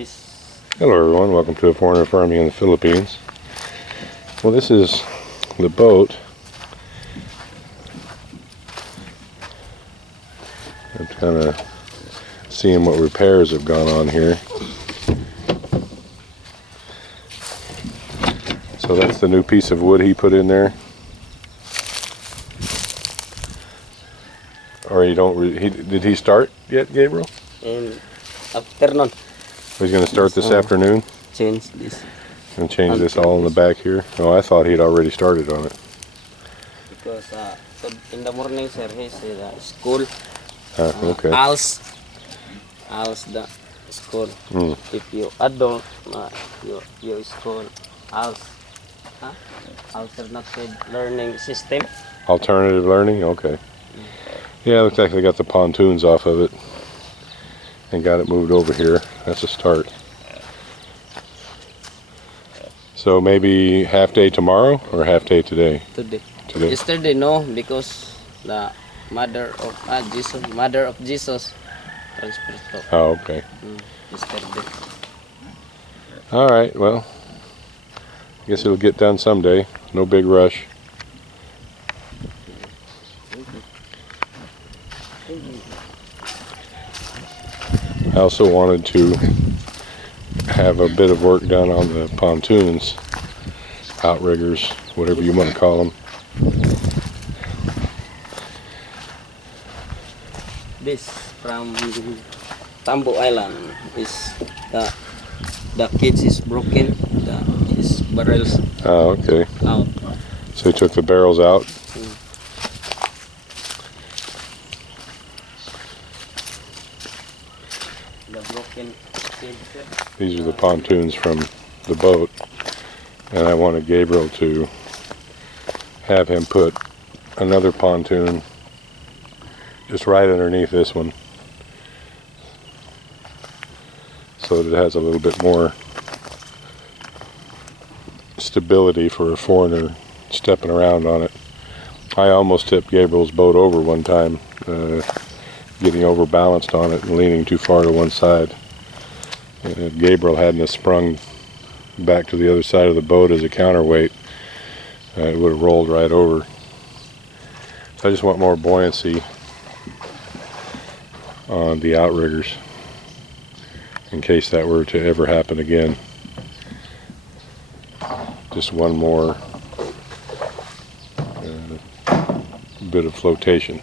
this. Hello everyone, welcome to A Foreigner Farming in the Philippines. Well, this is the boat. I'm kind of seeing what repairs have gone on here. So that's the new piece of wood he put in there. Or you don't did he start yet, Gabriel? In afternoon. He's going to start this afternoon? Change this. And change this all in the back here? Oh, I thought he'd already started on it. Because so in the morning, sir, he's at school. Okay. Als the school. If you adult, your school, als. Alternative learning system. Alternative learning? Okay. Yeah, it looks like they got the pontoons off of it and got it moved over here. That's a start. So maybe half day tomorrow or half day today? Today. Today. Yesterday, no, because the mother of Jesus transferred to. Oh, okay. Yesterday. All right, well, I guess it'll get done someday. No big rush. I also wanted to have a bit of work done on the pontoons, outriggers, whatever you want to call them. This from Tambo Island is the cage is broken, his barrels Oh, okay. out. So they took the barrels out. The broken cage. These are the pontoons from the boat, and I wanted Gabriel to have him put another pontoon just right underneath this one so that it has a little bit more stability for a foreigner stepping around on it. I almost tipped Gabriel's boat over one time, getting overbalanced on it and leaning too far to one side. And if Gabriel hadn't have sprung back to the other side of the boat as a counterweight, it would have rolled right over. So I just want more buoyancy on the outriggers in case that were to ever happen again. Just one more bit of flotation.